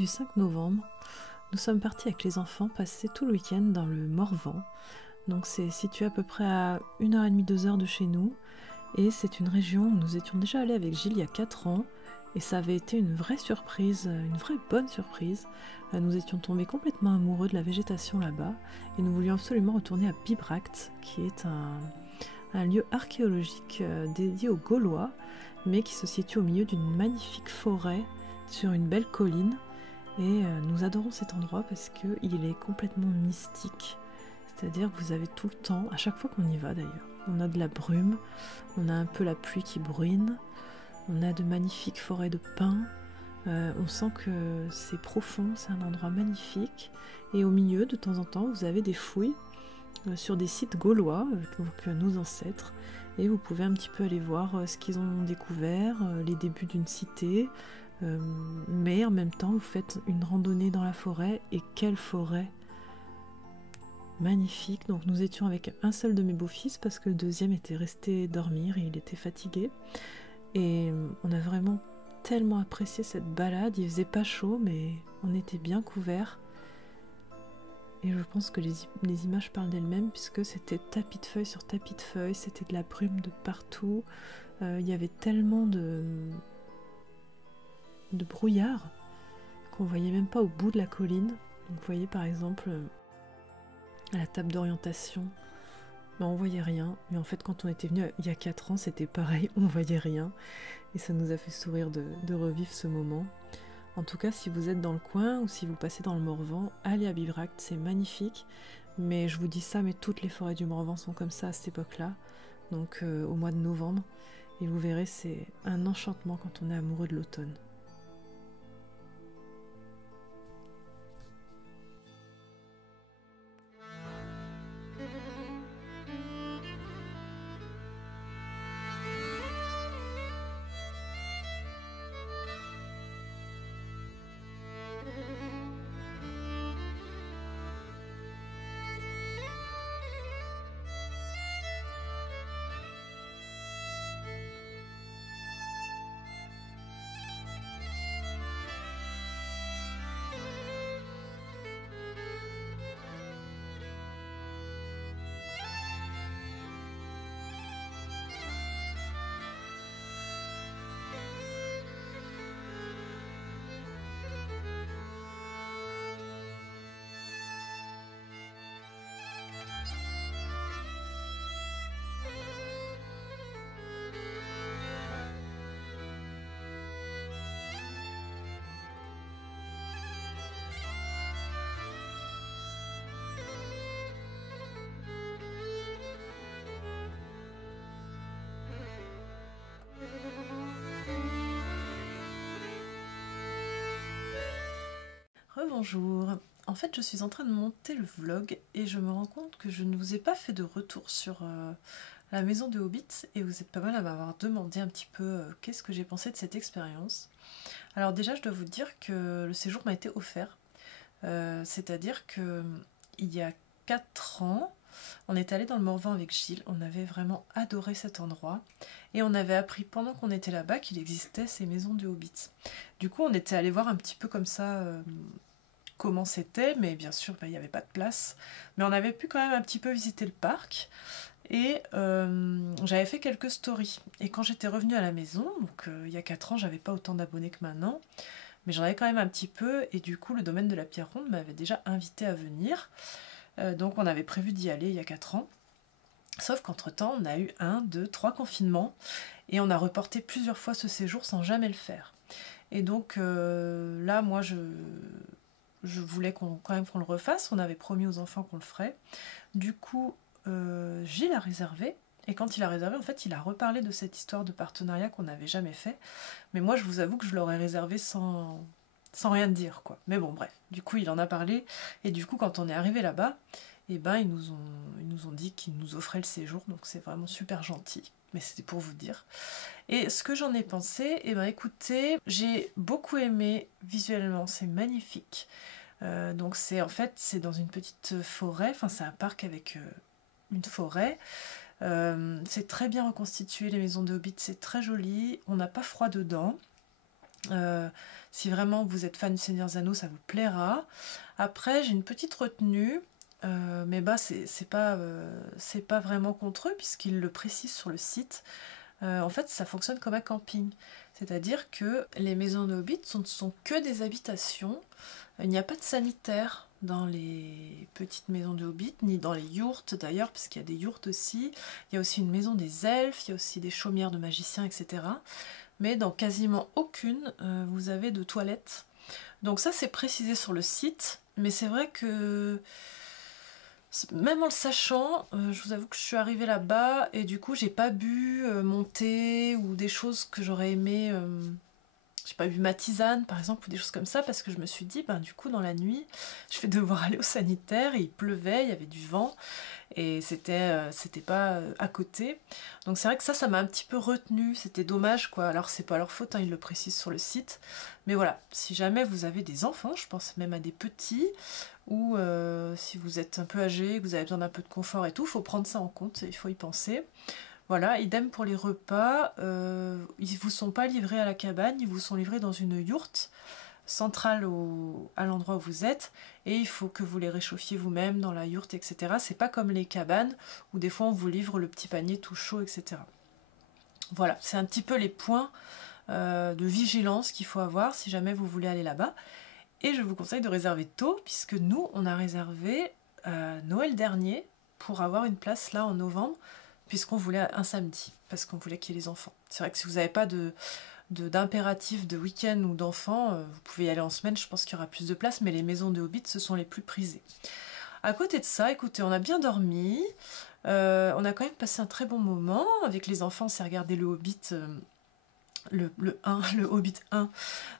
du 5 novembre, nous sommes partis avec les enfants passer tout le week-end dans le Morvan. Donc c'est situé à peu près à 1h30, 2h de chez nous. Et c'est une région où nous étions déjà allés avec Gilles il y a 4 ans. Et ça avait été une vraie surprise, une vraie bonne surprise. Nous étions tombés complètement amoureux de la végétation là-bas. Et nous voulions absolument retourner à Bibracte, qui est un lieu archéologique dédié aux Gaulois, mais qui se situe au milieu d'une magnifique forêt sur une belle colline. Et nous adorons cet endroit parce qu'il est complètement mystique. C'est-à-dire que vous avez tout le temps, à chaque fois qu'on y va d'ailleurs, on a de la brume, on a un peu la pluie qui bruine, on a de magnifiques forêts de pins, on sent que c'est profond, c'est un endroit magnifique. Et au milieu, de temps en temps, vous avez des fouilles sur des sites gaulois, donc nos ancêtres, et vous pouvez un petit peu aller voir ce qu'ils ont découvert, les débuts d'une cité, mais en même temps vous faites une randonnée dans la forêt, et quelle forêt magnifique. Donc nous étions avec un seul de mes beaux-fils parce que le deuxième était resté dormir et il était fatigué, et on a vraiment tellement apprécié cette balade. Il faisait pas chaud mais on était bien couverts. Et je pense que les images parlent d'elles-mêmes puisque c'était tapis de feuilles sur tapis de feuilles, c'était de la brume de partout, il y avait tellement de brouillard qu'on voyait même pas au bout de la colline. Donc vous voyez par exemple à la table d'orientation, on voyait rien, mais en fait quand on était venu il y a 4 ans c'était pareil, on voyait rien, et ça nous a fait sourire de revivre ce moment. En tout cas, si vous êtes dans le coin ou si vous passez dans le Morvan, allez à Bibracte, c'est magnifique. Mais je vous dis ça, mais toutes les forêts du Morvan sont comme ça à cette époque-là, donc au mois de novembre. Et vous verrez, c'est un enchantement quand on est amoureux de l'automne. Rebonjour. En fait, je suis en train de monter le vlog et je me rends compte que je ne vous ai pas fait de retour sur la maison de Hobbit, et vous êtes pas mal à m'avoir demandé un petit peu qu'est-ce que j'ai pensé de cette expérience. Alors déjà, je dois vous dire que le séjour m'a été offert, c'est-à-dire que il y a 4 ans, on est allé dans le Morvan avec Gilles, on avait vraiment adoré cet endroit, et on avait appris pendant qu'on était là-bas qu'il existait ces maisons de Hobbits. Du coup, on était allé voir un petit peu comme ça comment c'était, mais bien sûr, il n'y avait pas de place. Mais on avait pu quand même un petit peu visiter le parc, et j'avais fait quelques stories. Et quand j'étais revenue à la maison, donc il y a 4 ans, j'avais pas autant d'abonnés que maintenant, mais j'en avais quand même un petit peu, et du coup, le domaine de la Pierre Ronde m'avait déjà invité à venir. Donc on avait prévu d'y aller il y a 4 ans. Sauf qu'entre-temps, on a eu 1, 2, 3 confinements, et on a reporté plusieurs fois ce séjour sans jamais le faire. Et donc là, moi, je voulais quand même qu'on le refasse. On avait promis aux enfants qu'on le ferait. Du coup, Gilles a réservé. Et quand il a réservé, en fait, il a reparlé de cette histoire de partenariat qu'on n'avait jamais fait. Mais moi, je vous avoue que je l'aurais réservé sans rien dire, quoi. Mais bon, bref. Du coup, il en a parlé. Et du coup, quand on est arrivé là-bas, eh ben, ils nous ont dit qu'ils nous offraient le séjour. Donc, c'est vraiment super gentil. Mais c'était pour vous dire. Et ce que j'en ai pensé, eh ben, écoutez, j'ai beaucoup aimé visuellement. C'est magnifique. Donc, en fait, c'est dans une petite forêt. Enfin, c'est un parc avec une forêt. C'est très bien reconstitué, les maisons de Hobbit, c'est très joli, on n'a pas froid dedans. Si vraiment vous êtes fan du Seigneur des Anneaux, ça vous plaira. Après, j'ai une petite retenue, mais bah, c'est pas vraiment contre eux, puisqu'ils le précisent sur le site. En fait, ça fonctionne comme un camping. C'est-à-dire que les maisons de Hobbit ne sont que des habitations. Il n'y a pas de sanitaire dans les petites maisons de Hobbit, ni dans les yourtes d'ailleurs, parce qu'il y a des yourtes aussi. Il y a aussi une maison des elfes, il y a aussi des chaumières de magiciens, etc. Mais dans quasiment aucune, vous avez de toilettes. Donc ça, c'est précisé sur le site, mais c'est vrai que même en le sachant, je vous avoue que je suis arrivée là-bas et du coup, j'ai pas bu mon thé ou des choses que j'aurais aimé. J'ai pas bu ma tisane par exemple ou des choses comme ça parce que je me suis dit, ben du coup, dans la nuit, je vais devoir aller au sanitaire et il pleuvait, il y avait du vent et c'était pas à côté. Donc c'est vrai que ça m'a un petit peu retenue, c'était dommage quoi. Alors c'est pas leur faute, hein, ils le précisent sur le site. Mais voilà, si jamais vous avez des enfants, je pense même à des petits, ou si vous êtes un peu âgé, que vous avez besoin d'un peu de confort et tout, il faut prendre ça en compte, il faut y penser. Voilà, idem pour les repas, ils vous sont pas livrés à la cabane, ils vous sont livrés dans une yourte centrale à l'endroit où vous êtes, et il faut que vous les réchauffiez vous-même dans la yourte, etc. C'est pas comme les cabanes, où des fois on vous livre le petit panier tout chaud, etc. Voilà, c'est un petit peu les points de vigilance qu'il faut avoir si jamais vous voulez aller là-bas. Et je vous conseille de réserver tôt, puisque nous, on a réservé Noël dernier pour avoir une place là en novembre, puisqu'on voulait un samedi, parce qu'on voulait qu'il y ait les enfants. C'est vrai que si vous n'avez pas d'impératif de week-end ou d'enfants, vous pouvez y aller en semaine, je pense qu'il y aura plus de place, mais les maisons de Hobbit, ce sont les plus prisées. À côté de ça, écoutez, on a bien dormi, on a quand même passé un très bon moment, avec les enfants, on s'est regardé le Hobbit... le Hobbit 1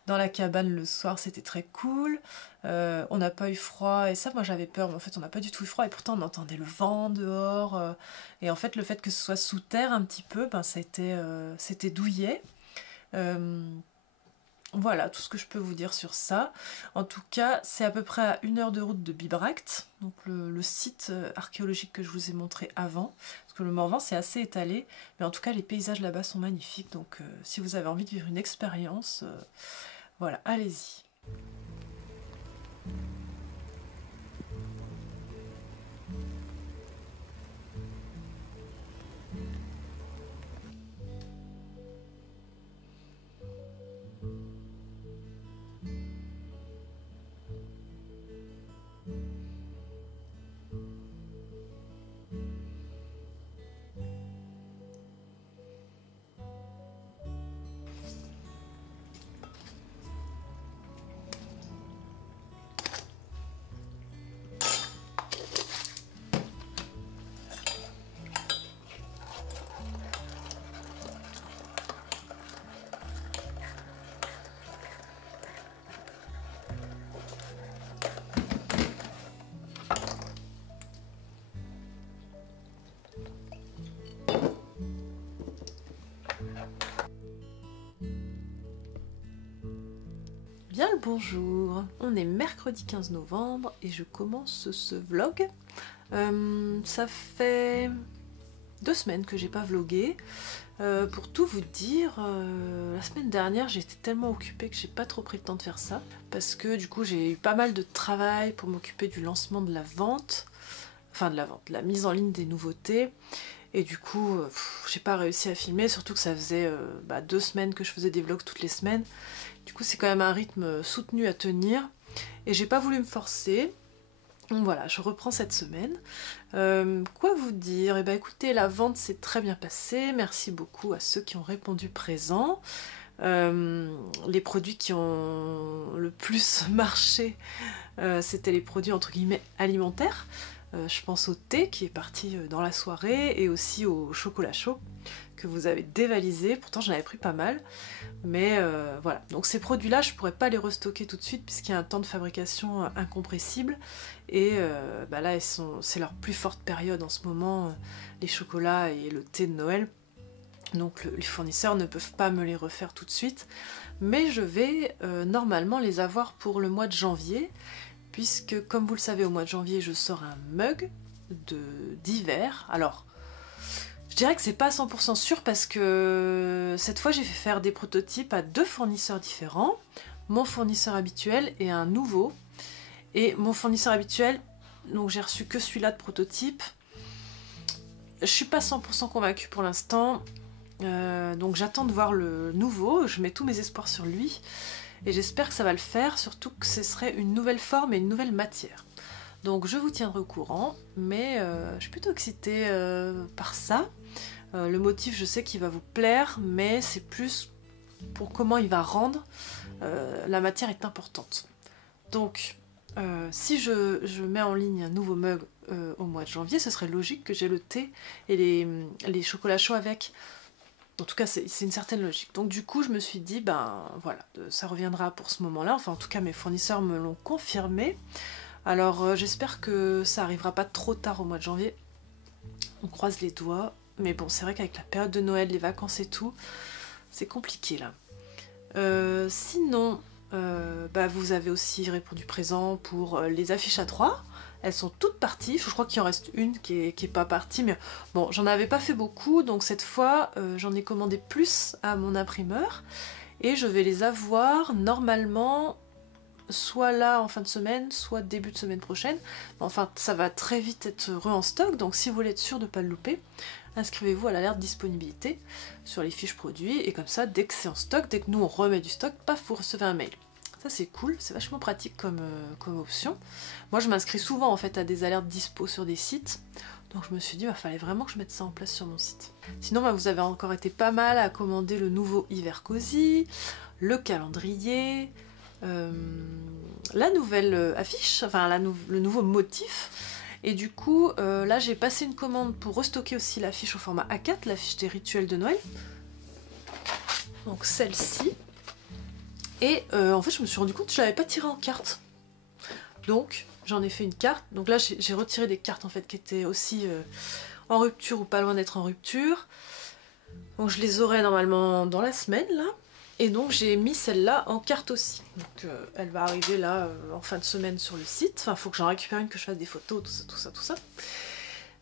dans la cabane le soir, c'était très cool. On n'a pas eu froid, et ça, moi j'avais peur, mais en fait on n'a pas du tout eu froid, et pourtant on entendait le vent dehors, et en fait le fait que ce soit sous terre un petit peu, ben, c'était douillet. Voilà tout ce que je peux vous dire sur ça. En tout cas, c'est à peu près à 1 heure de route de Bibracte, donc le site archéologique que je vous ai montré avant. Parce que le Morvan, c'est assez étalé, mais en tout cas, les paysages là-bas sont magnifiques. Donc, si vous avez envie de vivre une expérience, voilà, allez-y. Bien le bonjour, on est mercredi 15 novembre et je commence ce vlog. Ça fait 2 semaines que j'ai pas vlogué. Pour tout vous dire, la semaine dernière j'étais tellement occupée que j'ai pas trop pris le temps de faire ça, parce que du coup j'ai eu pas mal de travail pour m'occuper du lancement de la vente, enfin de la mise en ligne des nouveautés, et du coup j'ai pas réussi à filmer, surtout que ça faisait 2 semaines que je faisais des vlogs toutes les semaines. Du coup c'est quand même un rythme soutenu à tenir, et j'ai pas voulu me forcer. Donc voilà, je reprends cette semaine. Quoi vous dire? Eh bien écoutez, la vente s'est très bien passée, merci beaucoup à ceux qui ont répondu présent. Les produits qui ont le plus marché, c'était les produits entre guillemets alimentaires. Je pense au thé qui est parti dans la soirée, et aussi au chocolat chaud que vous avez dévalisé. Pourtant j'en avais pris pas mal, mais voilà. Donc ces produits-là, je pourrais pas les restocker tout de suite puisqu'il y a un temps de fabrication incompressible, et là c'est leur plus forte période en ce moment, les chocolats et le thé de Noël. Donc les fournisseurs ne peuvent pas me les refaire tout de suite, mais je vais normalement les avoir pour le mois de janvier, puisque comme vous le savez, au mois de janvier je sors un mug d'hiver. Alors je dirais que c'est pas à 100% sûr parce que cette fois j'ai fait faire des prototypes à 2 fournisseurs différents, mon fournisseur habituel et un nouveau. Et mon fournisseur habituel, donc j'ai reçu que celui-là de prototype. Je suis pas 100% convaincue pour l'instant, donc j'attends de voir le nouveau, je mets tous mes espoirs sur lui. Et j'espère que ça va le faire, surtout que ce serait une nouvelle forme et une nouvelle matière. Donc je vous tiendrai au courant, mais je suis plutôt excitée par ça. Le motif, je sais qu'il va vous plaire, mais c'est plus pour comment il va rendre. La matière est importante. Donc, si je mets en ligne un nouveau mug au mois de janvier, ce serait logique que j'ai le thé et les chocolats chauds avec. En tout cas, c'est une certaine logique. Donc du coup, je me suis dit, ben voilà, ça reviendra pour ce moment-là. Enfin, en tout cas, mes fournisseurs me l'ont confirmé. Alors, j'espère que ça arrivera pas trop tard au mois de janvier. On croise les doigts. Mais bon, c'est vrai qu'avec la période de Noël, les vacances et tout, c'est compliqué là. Sinon, bah, vous avez aussi répondu présent pour les affiches A3. Elles sont toutes parties, je crois qu'il en reste une qui est pas partie, mais bon, j'en avais pas fait beaucoup, donc cette fois, j'en ai commandé plus à mon imprimeur, et je vais les avoir normalement, soit là en fin de semaine, soit début de semaine prochaine. Enfin, ça va très vite être en stock, donc si vous voulez être sûr de ne pas le louper, inscrivez-vous à l'alerte disponibilité sur les fiches produits, et comme ça, dès que c'est en stock, dès que nous on remet du stock, paf, vous recevez un mail. Ça c'est cool, c'est vachement pratique comme option. Moi je m'inscris souvent en fait à des alertes dispo sur des sites, donc je me suis dit il fallait vraiment que je mette ça en place sur mon site. Sinon bah, vous avez encore été pas mal à commander le nouveau Hiver Cozy, le calendrier, la nouvelle affiche, enfin le nouveau motif. Et du coup là j'ai passé une commande pour restocker aussi l'affiche au format A4, l'affiche des rituels de Noël. Donc celle-ci. Et en fait, je me suis rendu compte que je l'avais pas tiré en carte. Donc, j'en ai fait une carte. Donc là, j'ai retiré des cartes en fait qui étaient aussi en rupture ou pas loin d'être en rupture. Donc, je les aurai normalement dans la semaine là. Et donc, j'ai mis celle-là en carte aussi. Donc, elle va arriver là en fin de semaine sur le site. Enfin, il faut que j'en récupère une, que je fasse des photos, tout ça.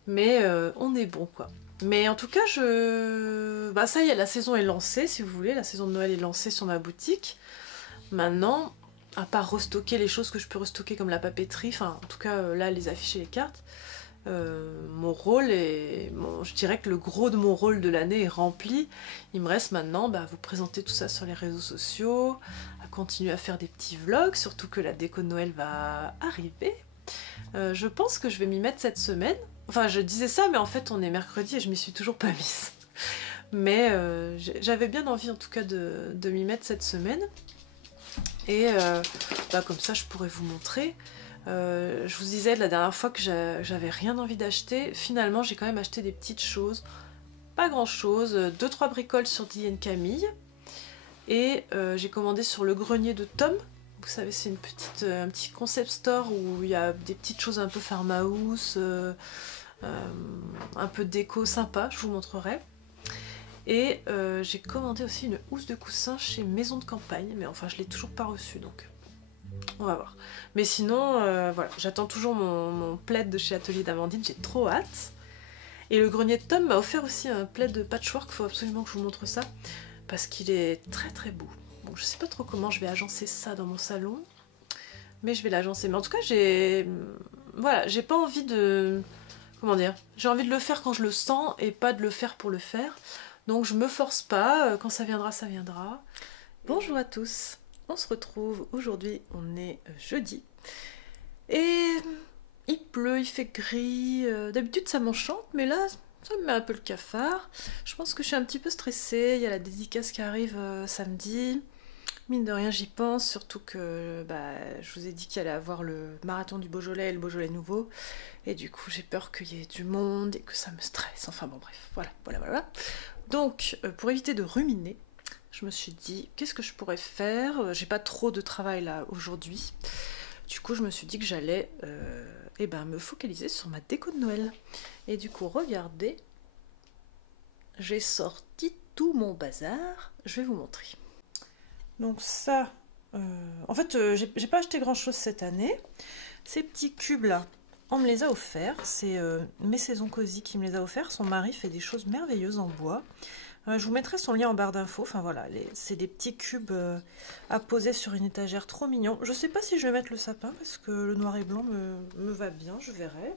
Mais on est bon quoi. Mais en tout cas, bah ça y est, la saison est lancée, si vous voulez. La saison de Noël est lancée sur ma boutique. Maintenant, à part restocker les choses que je peux restocker comme la papeterie, enfin en tout cas là les affiches et les cartes, mon rôle est, je dirais que le gros de mon rôle de l'année est rempli. Il me reste maintenant à vous présenter tout ça sur les réseaux sociaux, à continuer à faire des petits vlogs, surtout que la déco de Noël va arriver. Je pense que je vais m'y mettre cette semaine. Enfin je disais ça mais en fait on est mercredi et je m'y suis toujours pas mise. Mais j'avais bien envie en tout cas de m'y mettre cette semaine. Et bah, comme ça je pourrais vous montrer. Je vous disais la dernière fois que j'avais rien envie d'acheter. Finalement j'ai quand même acheté des petites choses. Pas grand chose. 2-3 bricoles sur Diane Camille. Et j'ai commandé sur le grenier de Tom. Vous savez c'est un petit concept store où il y a des petites choses un peu farmhouse. Un peu déco sympa, je vous montrerai. Et j'ai commandé aussi une housse de coussin chez Maison de Campagne, mais enfin je l'ai toujours pas reçue donc on va voir. Mais sinon voilà, j'attends toujours mon plaid de chez Atelier d'Amandine, j'ai trop hâte. Et le grenier de Tom m'a offert aussi un plaid de patchwork, faut absolument que je vous montre ça, parce qu'il est très très beau. Bon je sais pas trop comment je vais agencer ça dans mon salon, mais je vais l'agencer. Mais en tout cas voilà, j'ai pas envie de... Comment dire, j'ai envie de le faire quand je le sens et pas de le faire pour le faire. Donc je me force pas, quand ça viendra, ça viendra. Bonjour à tous, on se retrouve aujourd'hui, on est jeudi. Et il pleut, il fait gris, d'habitude ça m'enchante, mais là ça me met un peu le cafard. Je pense que je suis un petit peu stressée, il y a la dédicace qui arrive samedi. Mine de rien j'y pense, surtout que bah, je vous ai dit qu'il allait avoir le marathon du Beaujolais et le Beaujolais nouveau. Et du coup j'ai peur qu'il y ait du monde et que ça me stresse. Enfin bon bref, voilà. Donc pour éviter de ruminer, je me suis dit qu'est-ce que je pourrais faire. J'ai pas trop de travail là aujourd'hui. Du coup je me suis dit que j'allais me focaliser sur ma déco de Noël. Et du coup regardez, j'ai sorti tout mon bazar, je vais vous montrer. Donc en fait j'ai pas acheté grand chose cette année. Ces petits cubes là, on me les a offerts. C'est Mes Saisons Cosy qui me les a offerts. Son mari fait des choses merveilleuses en bois. Je vous mettrai son lien en barre d'infos. Enfin voilà, c'est des petits cubes à poser sur une étagère, trop mignon. Je sais pas si je vais mettre le sapin parce que le noir et blanc me va bien, je verrai.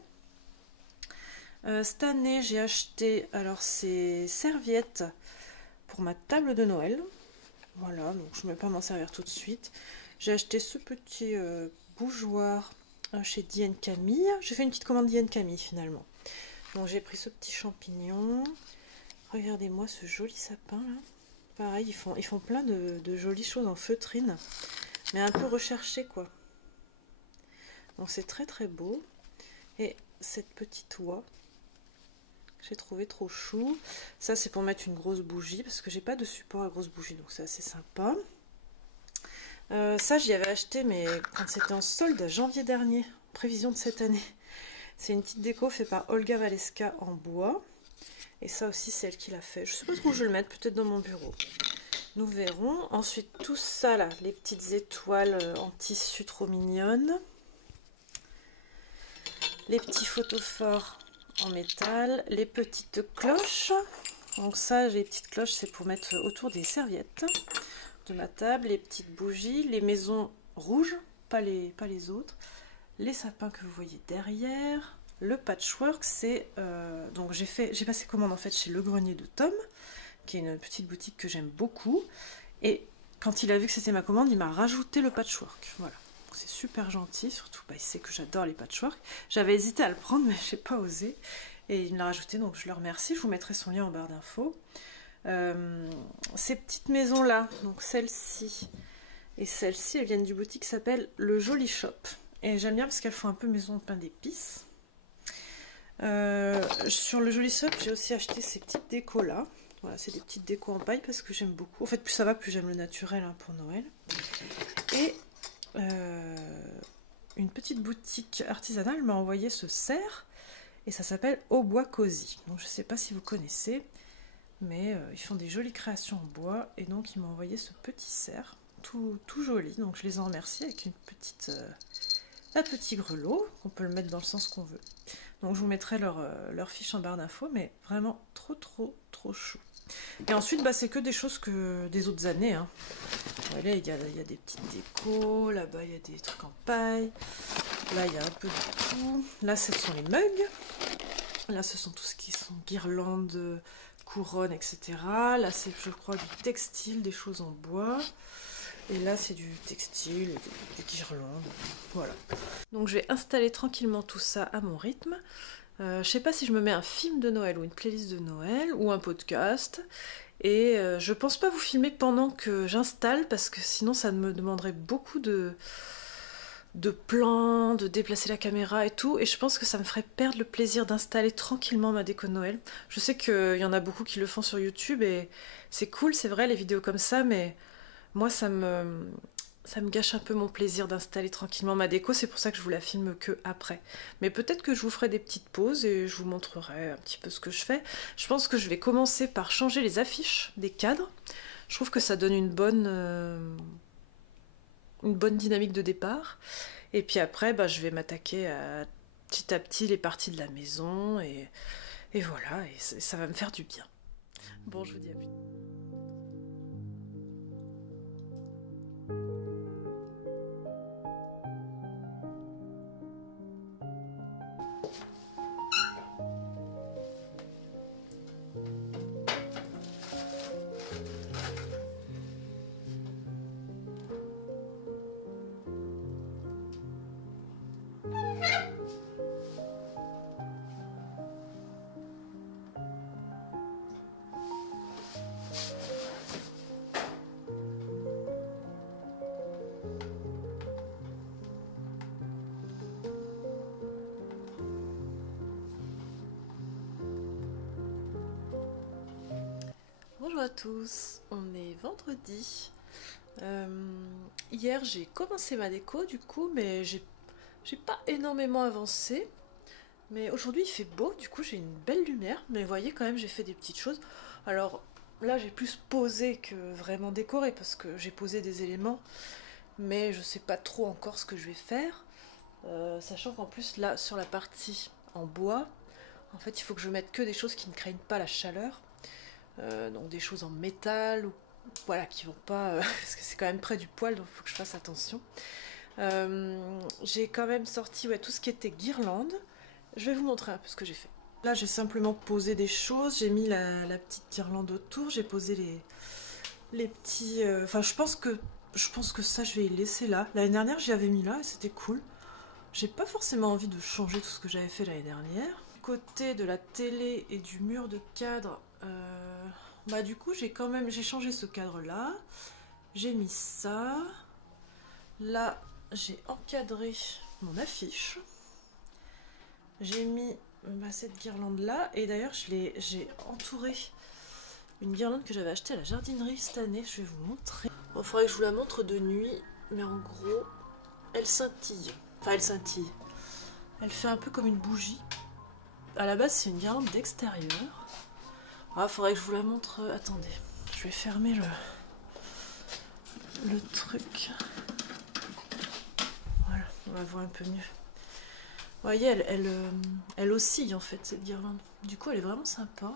Cette année, j'ai acheté alors ces serviettes pour ma table de Noël. Voilà, donc je ne vais pas m'en servir tout de suite. J'ai acheté ce petit bougeoir chez Diane Camille. J'ai fait une petite commande Diane Camille finalement. Donc j'ai pris ce petit champignon. Regardez-moi ce joli sapin là. Pareil, ils font plein de jolies choses en feutrine, mais un peu recherché quoi. Donc c'est très très beau. Et cette petite oie, j'ai trouvé trop chou. Ça c'est pour mettre une grosse bougie, parce que j'ai pas de support à grosse bougie, donc c'est assez sympa. Ça j'y avais acheté, mais quand c'était en solde, janvier dernier, prévision de cette année. C'est une petite déco faite par Olga Valeska en bois. Et ça aussi, c'est elle qui l'a fait. Je sais pas trop où je vais le mettre, peut-être dans mon bureau. Nous verrons. Ensuite, tout ça là, les petites étoiles en tissu trop mignonnes. Les petits photophores en métal. Les petites cloches. Donc ça, les petites cloches, c'est pour mettre autour des serviettes de ma table. Les petites bougies. Les maisons rouges, pas les autres. Les sapins que vous voyez derrière. Le patchwork, c'est donc j'ai passé commande en fait chez Le Grenier de Tom, qui est une petite boutique que j'aime beaucoup. Et quand il a vu que c'était ma commande, il m'a rajouté le patchwork. Voilà, c'est super gentil, surtout il sait que j'adore les patchwork. J'avais hésité à le prendre, mais j'ai pas osé. Et il me l'a rajouté, donc je le remercie. Je vous mettrai son lien en barre d'infos. Ces petites maisons là, donc celle-ci et celle-ci, elles viennent du boutique qui s'appelle Le Joli Shop. Et j'aime bien parce qu'elles font un peu maison de pain d'épices. Sur le Joli Shop, j'ai aussi acheté ces petites décos là. Voilà, c'est des petites décos en paille parce que j'aime beaucoup. En fait, plus ça va, plus j'aime le naturel hein, pour Noël. Et une petite boutique artisanale m'a envoyé ce cerf et ça s'appelle Au Bois Cosy. Donc je sais pas si vous connaissez, mais ils font des jolies créations en bois et donc ils m'ont envoyé ce petit cerf tout joli. Donc je les en remercie avec une petite un petit grelot. On peut le mettre dans le sens qu'on veut. Donc je vous mettrai leur fiche en barre d'infos, mais vraiment trop chou. Et ensuite, c'est que des choses que des autres années. Hein. Voilà, il y a des petites décos, là-bas il y a des trucs en paille, là il y a un peu de tout. Là ce sont les mugs, là ce sont tout ce qui sont guirlandes, couronnes, etc. Là c'est je crois du textile, des choses en bois. Et là, c'est du textile, des guirlandes, voilà. Donc je vais installer tranquillement tout ça à mon rythme. Je sais pas si je me mets un film de Noël ou une playlist de Noël ou un podcast. Et je pense pas vous filmer pendant que j'installe parce que sinon ça me demanderait beaucoup de plans, de déplacer la caméra et tout. Et je pense que ça me ferait perdre le plaisir d'installer tranquillement ma déco de Noël. Je sais qu'il y en a beaucoup qui le font sur YouTube et c'est cool, c'est vrai, les vidéos comme ça, mais... Moi, ça me gâche un peu mon plaisir d'installer tranquillement ma déco, c'est pour ça que je vous la filme que après. Mais peut-être que je vous ferai des petites pauses et je vous montrerai un petit peu ce que je fais. Je pense que je vais commencer par changer les affiches des cadres. Je trouve que ça donne une bonne dynamique de départ. Et puis après, je vais m'attaquer à petit les parties de la maison et voilà, et ça va me faire du bien. Bon, je vous dis à plus. Bonjour à tous, on est vendredi. Hier j'ai commencé ma déco du coup, mais j'ai pas énormément avancé. Mais aujourd'hui il fait beau, du coup j'ai une belle lumière. Mais vous voyez quand même j'ai fait des petites choses. Alors là j'ai plus posé que vraiment décoré parce que j'ai posé des éléments. Mais je sais pas trop encore ce que je vais faire. Sachant qu'en plus là sur la partie en bois, en fait il faut que je mette que des choses qui ne craignent pas la chaleur, donc des choses en métal ou voilà qui vont pas parce que c'est quand même près du poêle, donc il faut que je fasse attention. J'ai quand même sorti tout ce qui était guirlande. Je vais vous montrer un peu ce que j'ai fait. Là j'ai simplement posé des choses, j'ai mis la petite guirlande autour, j'ai posé les petits... Enfin je pense que ça je vais les laisser là. L'année dernière j'y avais mis là et c'était cool. J'ai pas forcément envie de changer tout ce que j'avais fait l'année dernière. Côté de la télé et du mur de cadre, du coup j'ai changé ce cadre là. J'ai mis ça. Là j'ai encadré mon affiche. J'ai mis cette guirlande là et d'ailleurs j'ai entouré une guirlande que j'avais achetée à la jardinerie cette année. Je vais vous montrer. Bon, il faudrait que je vous la montre de nuit, mais en gros elle scintille. Enfin elle scintille. Elle fait un peu comme une bougie. À la base c'est une guirlande d'extérieur. Ah, faudrait que je vous la montre. Attendez, je vais fermer le truc. Voilà, on la voit un peu mieux. Vous voyez, elle oscille en fait cette guirlande. Du coup elle est vraiment sympa.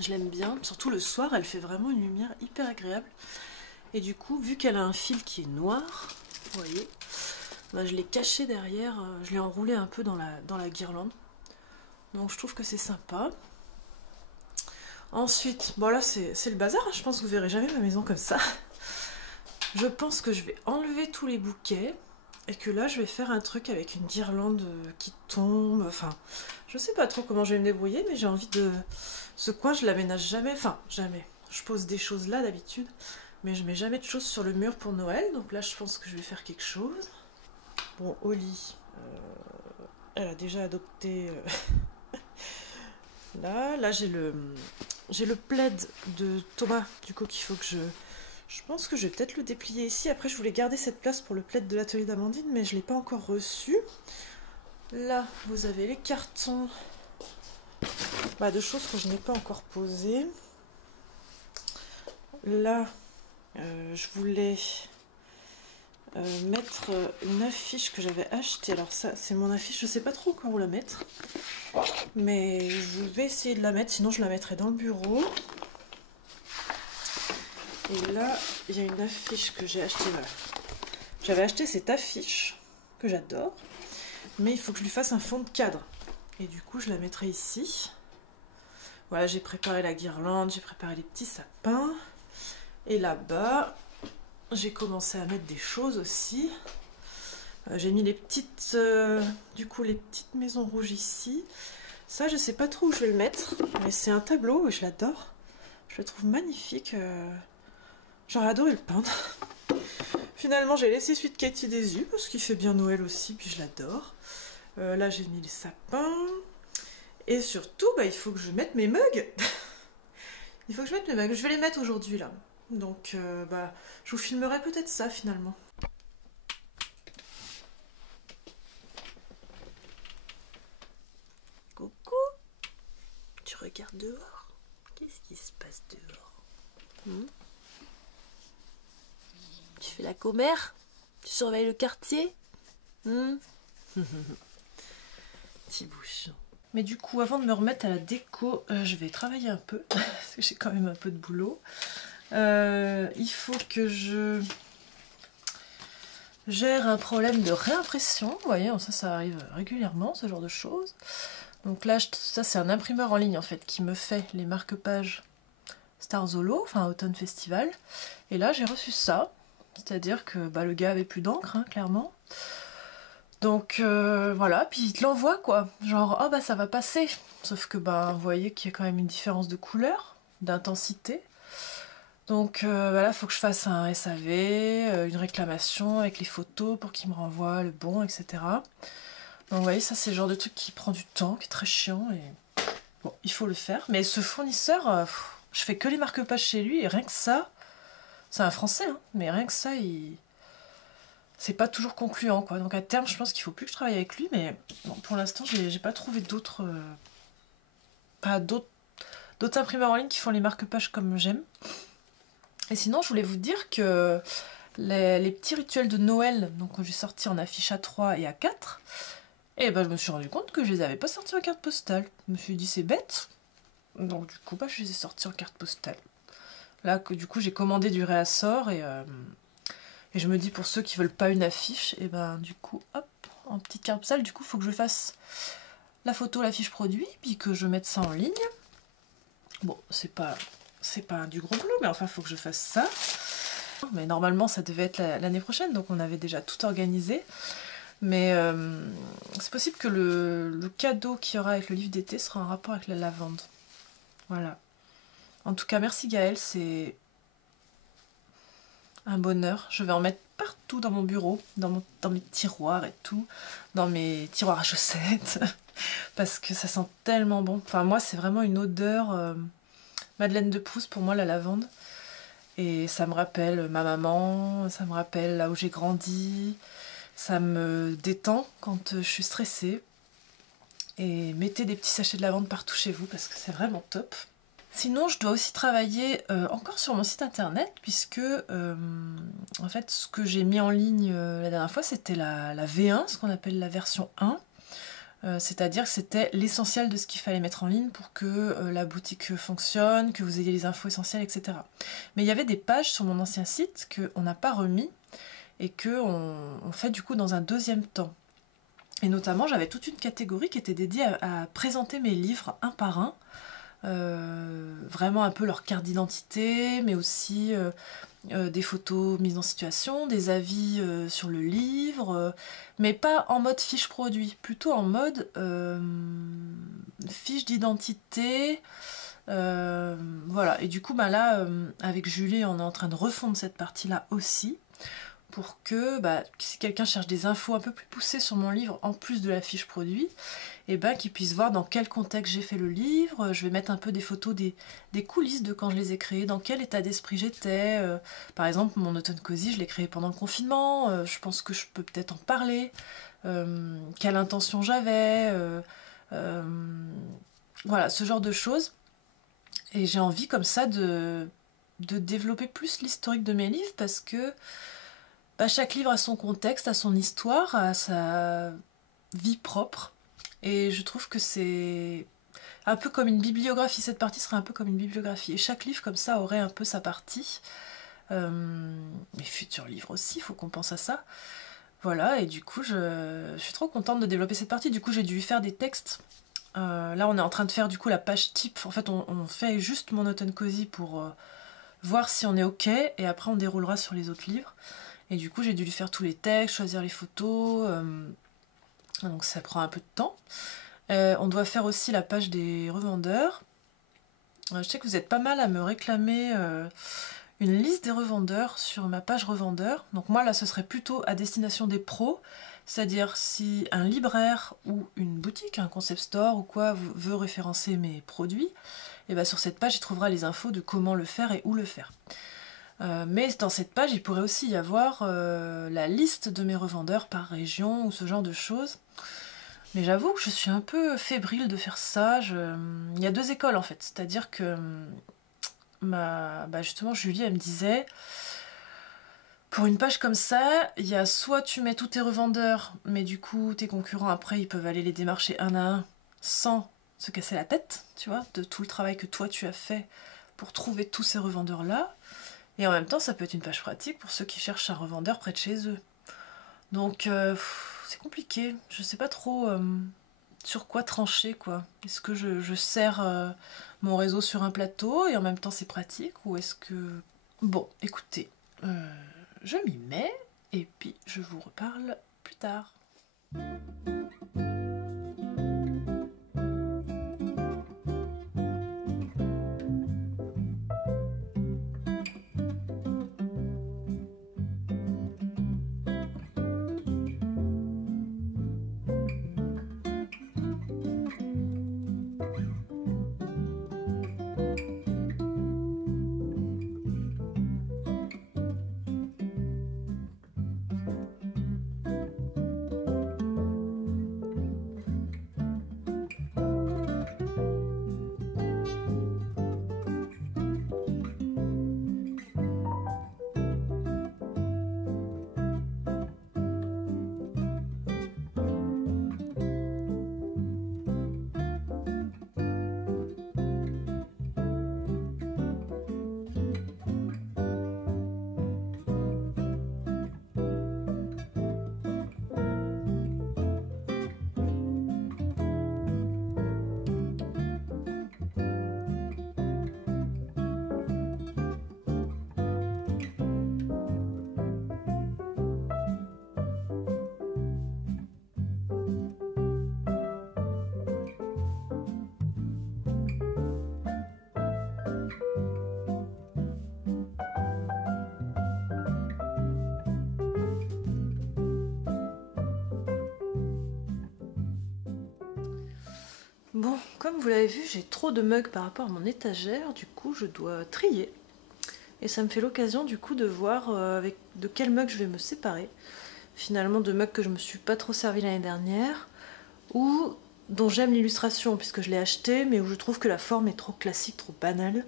Je l'aime bien, surtout le soir elle fait vraiment une lumière hyper agréable. Et du coup vu qu'elle a un fil qui est noir, vous voyez, je l'ai caché derrière, je l'ai enroulé un peu dans la guirlande. Donc je trouve que c'est sympa. Ensuite, bon là c'est le bazar, hein. Je pense que vous verrez jamais ma maison comme ça. Je pense que je vais enlever tous les bouquets. Et que là, je vais faire un truc avec une guirlande qui tombe. Enfin, je sais pas trop comment je vais me débrouiller, mais j'ai envie de... Ce coin, je l'aménage jamais. Enfin, jamais. Je pose des choses là d'habitude, mais je mets jamais de choses sur le mur pour Noël. Donc là, je pense que je vais faire quelque chose. Bon, au lit, elle a déjà adopté... Là, j'ai le plaid de Thomas, du coup, qu'il faut que je... Je pense que je vais peut-être le déplier ici. Après, je voulais garder cette place pour le plaid de l'atelier d'Amandine, mais je ne l'ai pas encore reçu. Là, vous avez les cartons de choses que je n'ai pas encore posées. Là, je voulais mettre une affiche que j'avais achetée. Alors ça, c'est mon affiche. Je ne sais pas trop encore où la mettre. Mais je vais essayer de la mettre, sinon je la mettrai dans le bureau. Et là, il y a une affiche que j'ai achetée. Voilà. J'avais acheté cette affiche que j'adore, mais il faut que je lui fasse un fond de cadre. Et du coup, je la mettrai ici. Voilà, j'ai préparé la guirlande, j'ai préparé les petits sapins. Et là-bas, j'ai commencé à mettre des choses aussi. J'ai mis les petites, les petites maisons rouges ici. Ça, je sais pas trop où je vais le mettre, mais c'est un tableau et je l'adore. Je le trouve magnifique. J'aurais adoré le peindre. Finalement, j'ai laissé celui de Katie Desu parce qu'il fait bien Noël aussi, puis je l'adore. Là, j'ai mis les sapins. Et surtout, il faut que je mette mes mugs. Il faut que je mette mes mugs. Je vais les mettre aujourd'hui, là. Donc, je vous filmerai peut-être ça, finalement. Coucou. Tu regardes dehors? Qu'est-ce qui se passe dehors? Tu fais la commère? Tu surveilles le quartier? Petit bouchon. Mais du coup, avant de me remettre à la déco, je vais travailler un peu, parce que j'ai quand même un peu de boulot. Il faut que je gère un problème de réimpression. Vous voyez, ça arrive régulièrement, ce genre de choses. Donc là, ça c'est un imprimeur en ligne en fait, qui me fait les marque-pages Starzolo, enfin Automne Festival. Et là, j'ai reçu ça. C'est-à-dire que le gars avait plus d'encre, hein, clairement. Donc voilà, puis il te l'envoie quoi. Genre, oh ça va passer. Sauf que vous voyez qu'il y a quand même une différence de couleur, d'intensité. Donc là, il faut que je fasse un SAV, une réclamation avec les photos pour qu'il me renvoie le bon, etc. Donc vous voyez, ça c'est le genre de truc qui prend du temps, qui est très chiant. Et bon, il faut le faire. Mais ce fournisseur, je fais que les marque-pages chez lui et rien que ça, c'est un français, hein, mais rien que ça, c'est pas toujours concluant, quoi. Donc à terme, je pense qu'il faut plus que je travaille avec lui, mais bon, pour l'instant, j'ai pas trouvé d'autres imprimeurs en ligne qui font les marque-pages comme j'aime. Et sinon, je voulais vous dire que les petits rituels de Noël, donc j'ai sorti en affiche à 3 et à 4. Et ben je me suis rendu compte que je les avais pas sortis en carte postale. Je me suis dit c'est bête. Donc du coup je les ai sortis en carte postale. Là que du coup j'ai commandé du réassort et je me dis pour ceux qui veulent pas une affiche, et ben du coup hop, en petite carte postale, du coup faut que je fasse la photo, la fiche produit, puis que je mette ça en ligne. Bon, c'est pas du gros boulot, mais enfin faut que je fasse ça. Mais normalement ça devait être l'année prochaine, donc on avait déjà tout organisé. Mais c'est possible que le cadeau qu'il y aura avec le livre d'été sera en rapport avec la lavande. Voilà. En tout cas, merci Gaëlle, c'est un bonheur. Je vais en mettre partout dans mon bureau, dans mes tiroirs et tout, dans mes tiroirs à chaussettes, parce que ça sent tellement bon. Enfin, moi, c'est vraiment une odeur Madeleine de Proust pour moi, la lavande. Et ça me rappelle ma maman, ça me rappelle là où j'ai grandi, ça me détend quand je suis stressée. Et mettez des petits sachets de lavande partout chez vous parce que c'est vraiment top. Sinon, je dois aussi travailler encore sur mon site internet puisque en fait, ce que j'ai mis en ligne la dernière fois, c'était la V1, ce qu'on appelle la version 1. C'est-à-dire que c'était l'essentiel de ce qu'il fallait mettre en ligne pour que la boutique fonctionne, que vous ayez les infos essentielles, etc. Mais il y avait des pages sur mon ancien site qu'on n'a pas remis et qu'on fait du coup dans un deuxième temps. Et notamment, j'avais toute une catégorie qui était dédiée à présenter mes livres un par un, vraiment un peu leur carte d'identité, mais aussi des photos mises en situation, des avis sur le livre, mais pas en mode fiche produit, plutôt en mode fiche d'identité. Voilà, et du coup, bah là, avec Julie, on est en train de refondre cette partie-là aussi, pour que si quelqu'un cherche des infos un peu plus poussées sur mon livre, en plus de la fiche produit, et qu'il puisse voir dans quel contexte j'ai fait le livre. Je vais mettre un peu des photos des coulisses de quand je les ai créés, dans quel état d'esprit j'étais. Par exemple, mon automne cosy, je l'ai créé pendant le confinement, je pense que je peux peut-être en parler. Quelle intention j'avais, voilà, ce genre de choses. Et j'ai envie comme ça de développer plus l'historique de mes livres parce que chaque livre a son contexte, a son histoire, a sa vie propre. Et je trouve que c'est un peu comme une bibliographie. Cette partie serait un peu comme une bibliographie. Et chaque livre comme ça aurait un peu sa partie. Mes futurs livres aussi, il faut qu'on pense à ça. Voilà, et du coup, je suis trop contente de développer cette partie. Du coup, j'ai dû faire des textes. Là, on est en train de faire du coup la page type. En fait, on fait juste mon automne cosy pour voir si on est OK. Et après, on déroulera sur les autres livres. Et du coup, j'ai dû lui faire tous les textes, choisir les photos. Donc ça prend un peu de temps. On doit faire aussi la page des revendeurs. Je sais que vous êtes pas mal à me réclamer une liste des revendeurs sur ma page revendeur. Donc moi là ce serait plutôt à destination des pros, c'est-à-dire si un libraire ou une boutique, un concept store ou quoi veut référencer mes produits, et sur cette page il trouvera les infos de comment le faire et où le faire. Mais dans cette page il pourrait aussi y avoir la liste de mes revendeurs par région ou ce genre de choses. Mais j'avoue que je suis un peu fébrile de faire ça. Il y a deux écoles en fait, c'est-à-dire que justement Julie elle me disait pour une page comme ça, il y a soit tu mets tous tes revendeurs, mais du coup tes concurrents après ils peuvent aller les démarcher un à un sans se casser la tête, tu vois, de tout le travail que toi tu as fait pour trouver tous ces revendeurs là. Et en même temps ça peut être une page pratique pour ceux qui cherchent un revendeur près de chez eux. Donc c'est compliqué, je sais pas trop sur quoi trancher quoi. Est-ce que je sers mon réseau sur un plateau et en même temps c'est pratique ou est-ce que... Bon, écoutez, je m'y mets et puis je vous reparle plus tard. Bon, comme vous l'avez vu, j'ai trop de mugs par rapport à mon étagère, du coup je dois trier. Et ça me fait l'occasion du coup de voir avec de quel mug je vais me séparer. Finalement de mugs que je me suis pas trop servi l'année dernière, ou dont j'aime l'illustration puisque je l'ai acheté, mais où je trouve que la forme est trop classique, trop banale.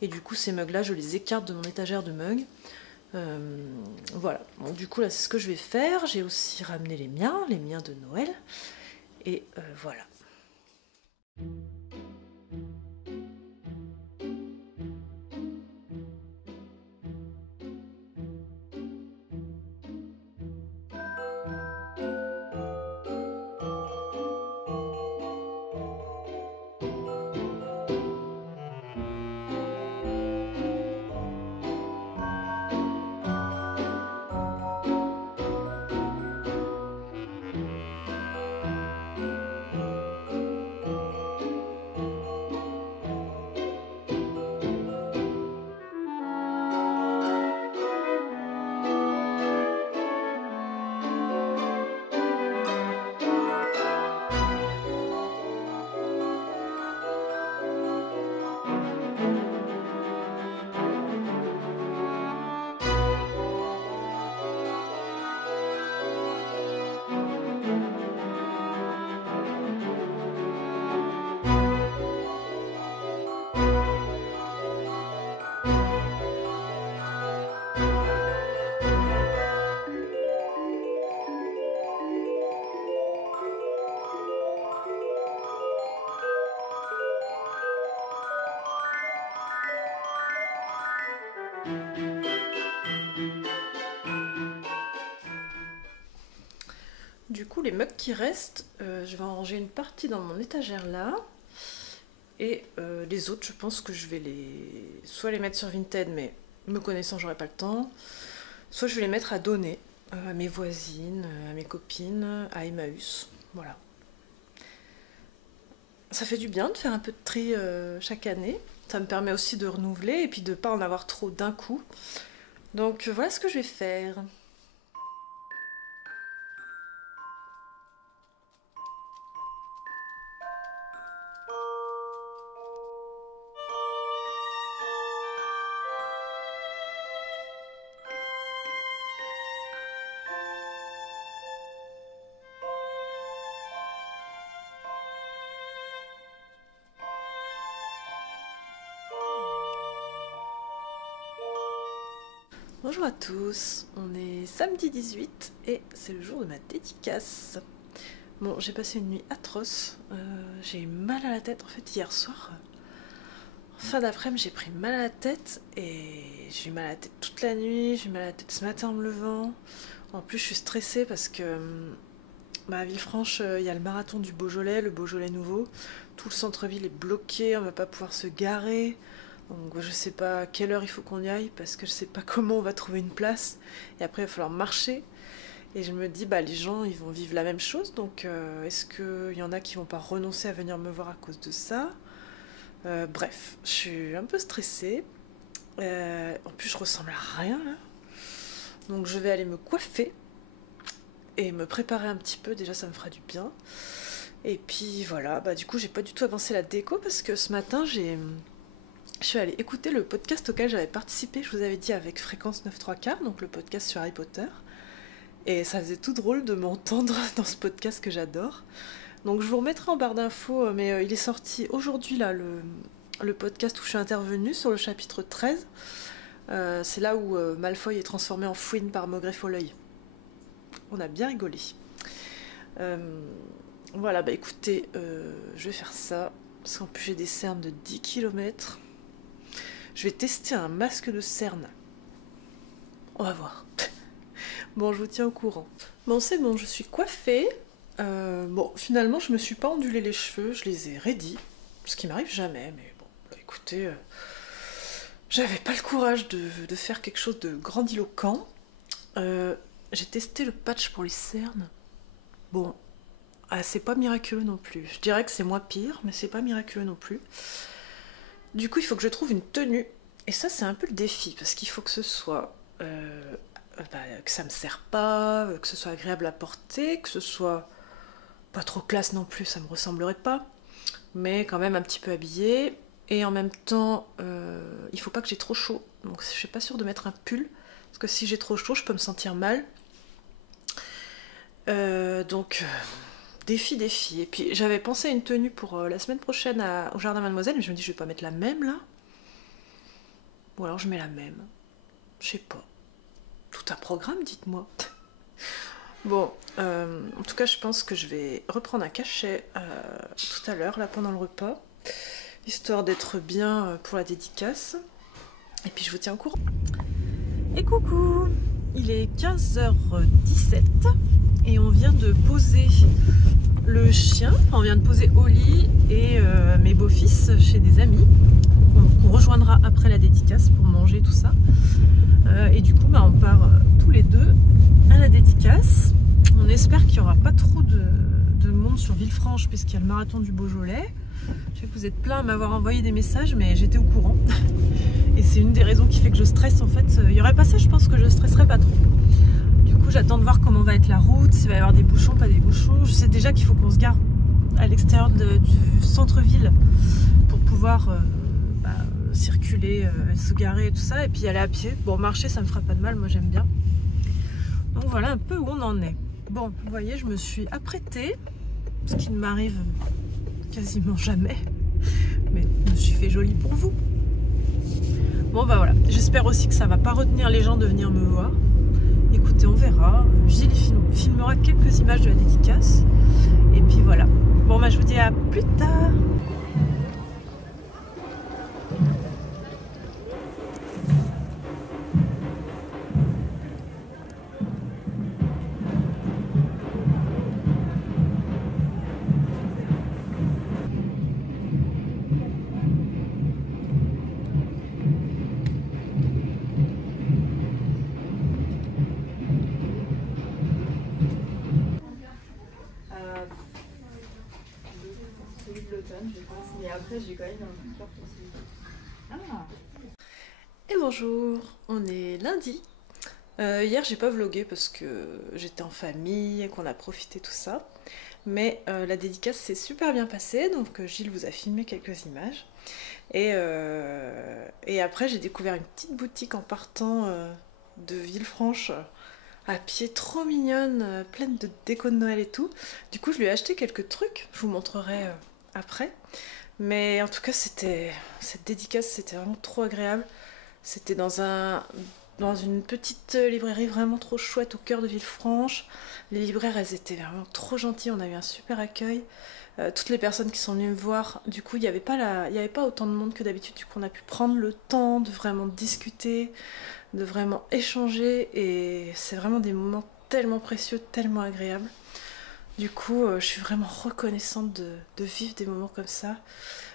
Et du coup ces mugs là je les écarte de mon étagère de mugs. Voilà, bon, du coup là c'est ce que je vais faire. J'ai aussi ramené les miens de Noël. Et voilà. Du coup, les mugs qui restent, je vais en ranger une partie dans mon étagère là. Et les autres, je pense que je vais soit les mettre sur Vinted, mais me connaissant, j'aurai pas le temps. Soit je vais les mettre à donner à mes voisines, à mes copines, à Emmaüs. Voilà. Ça fait du bien de faire un peu de tri chaque année. Ça me permet aussi de renouveler et puis de pas en avoir trop d'un coup. Donc voilà ce que je vais faire. Bonjour à tous, on est samedi 18 et c'est le jour de ma dédicace. Bon, j'ai passé une nuit atroce, j'ai eu mal à la tête en fait hier soir. Fin d'après-midi j'ai pris mal à la tête et j'ai eu mal à la tête toute la nuit, j'ai eu mal à la tête ce matin en me levant. En plus je suis stressée parce que à Villefranche il y a le marathon du Beaujolais, le Beaujolais nouveau. Tout le centre-ville est bloqué, on va pas pouvoir se garer. Donc je sais pas à quelle heure il faut qu'on y aille parce que je sais pas comment on va trouver une place. Et après il va falloir marcher. Et je me dis les gens ils vont vivre la même chose. Donc est-ce qu'il y en a qui vont pas renoncer à venir me voir à cause de ça? Bref, je suis un peu stressée. En plus je ressemble à rien là. Donc je vais aller me coiffer et me préparer un petit peu. Déjà ça me fera du bien. Et puis voilà, du coup j'ai pas du tout avancé la déco parce que ce matin je suis allée écouter le podcast auquel j'avais participé, je vous avais dit, avec Fréquence 9 3/4, donc le podcast sur Harry Potter. Et ça faisait tout drôle de m'entendre dans ce podcast que j'adore. Donc je vous remettrai en barre d'infos, mais il est sorti aujourd'hui là, le podcast où je suis intervenue sur le chapitre 13. C'est là où Malfoy est transformé en fouine par Maugrey Folleuil. On a bien rigolé. Voilà, écoutez, je vais faire ça, parce qu'en plus j'ai des cernes de 10 km. Je vais tester un masque de cerne. On va voir. Bon, je vous tiens au courant. Bon, c'est bon, je suis coiffée. Bon, finalement, je me suis pas ondulé les cheveux, je les ai raidis. Ce qui m'arrive jamais, mais bon, écoutez, j'avais pas le courage de faire quelque chose de grandiloquent. J'ai testé le patch pour les cernes. Bon, c'est pas miraculeux non plus. Je dirais que c'est moins pire, mais c'est pas miraculeux non plus. Du coup, il faut que je trouve une tenue. Et ça, c'est un peu le défi, parce qu'il faut que ce soit... que ça me serre pas, que ce soit agréable à porter, que ce soit pas trop classe non plus, ça me ressemblerait pas. mais quand même un petit peu habillée. Et en même temps, il faut pas que j'ai trop chaud. Donc je suis pas sûre de mettre un pull, parce que si j'ai trop chaud, je peux me sentir mal. Donc défi. Et puis j'avais pensé à une tenue pour la semaine prochaine au Jardin Mademoiselle, mais je me dis je vais pas mettre la même là. Ou alors je mets la même. Je sais pas. Tout un programme, dites-moi. Bon, en tout cas, je pense que je vais reprendre un cachet tout à l'heure, là, pendant le repas, histoire d'être bien pour la dédicace. Et puis, je vous tiens au courant. Et coucou! Il est 15h17 et on vient de poser le chien, on vient de poser Oli et mes beaux-fils chez des amis qu'on rejoindra après la dédicace pour manger tout ça. Et du coup, on part tous les deux à la dédicace. On espère qu'il n'y aura pas trop de monde sur Villefranche puisqu'il y a le marathon du Beaujolais. Je sais que vous êtes plein à m'avoir envoyé des messages, mais j'étais au courant. Et c'est une des raisons qui fait que je stresse en fait. Il n'y aurait pas ça, je pense que je stresserais pas trop. Du coup, j'attends de voir comment va être la route, s'il va y avoir des bouchons, pas des bouchons. Je sais déjà qu'il faut qu'on se gare à l'extérieur du centre-ville pour pouvoir circuler, se garer et tout ça. Et puis aller à pied. Bon, marcher, ça me fera pas de mal, moi j'aime bien. Donc voilà un peu où on en est. Bon, vous voyez, je me suis apprêtée, ce qui ne m'arrive quasiment jamais. Mais je me suis fait jolie pour vous. Bon bah voilà, j'espère aussi que ça va pas retenir les gens de venir me voir. Écoutez, on verra. Gilles filmera quelques images de la dédicace. Et puis voilà. Bon bah je vous dis à plus tard. Mais après, j'ai quand même un short aussi. Ah. Et bonjour, on est lundi. Hier j'ai pas vlogué parce que j'étais en famille et qu'on a profité tout ça. Mais la dédicace s'est super bien passée, donc Gilles vous a filmé quelques images. Et après j'ai découvert une petite boutique en partant de Villefranche à pied, trop mignonne, pleine de déco de Noël et tout. Du coup je lui ai acheté quelques trucs, je vous montrerai après. Mais en tout cas cette dédicace c'était vraiment trop agréable. C'était dans une petite librairie vraiment trop chouette au cœur de Villefranche. Les libraires, elles étaient vraiment trop gentilles, on a eu un super accueil. Toutes les personnes qui sont venues me voir, du coup, il n'y avait pas autant de monde que d'habitude. Du coup, on a pu prendre le temps de vraiment discuter, de vraiment échanger. Et c'est vraiment des moments tellement précieux, tellement agréables. Du coup, je suis vraiment reconnaissante de vivre des moments comme ça.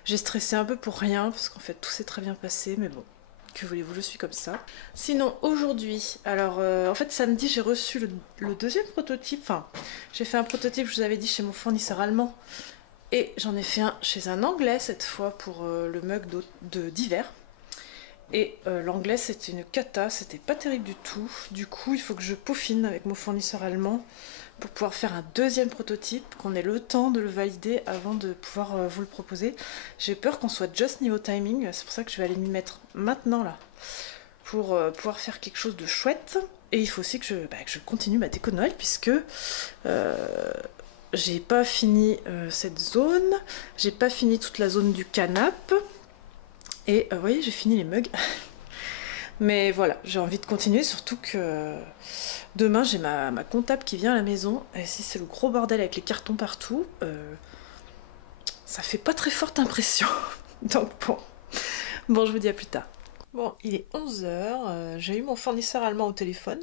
J'ai stressé un peu pour rien, parce qu'en fait, tout s'est très bien passé, mais bon. Que voulez-vous, je suis comme ça. Sinon, aujourd'hui, alors en fait samedi j'ai reçu le deuxième prototype. Enfin, j'ai fait un prototype, je vous avais dit, chez mon fournisseur allemand. Et j'en ai fait un chez un anglais cette fois pour le mug d'hiver. Et l'anglais c'était une cata, c'était pas terrible du tout. Du coup, il faut que je peaufine avec mon fournisseur allemand pour pouvoir faire un deuxième prototype, qu'on ait le temps de le valider avant de pouvoir vous le proposer. J'ai peur qu'on soit just niveau timing, c'est pour ça que je vais aller m'y mettre maintenant là, pour pouvoir faire quelque chose de chouette. Et il faut aussi que je continue ma déco de Noël, puisque j'ai pas fini cette zone, j'ai pas fini toute la zone du canapé, et vous voyez, j'ai fini les mugs. Mais voilà, j'ai envie de continuer, surtout que demain j'ai ma comptable qui vient à la maison, et si c'est le gros bordel avec les cartons partout, ça fait pas très forte impression. Donc bon, je vous dis à plus tard. Bon, il est 11h, j'ai eu mon fournisseur allemand au téléphone,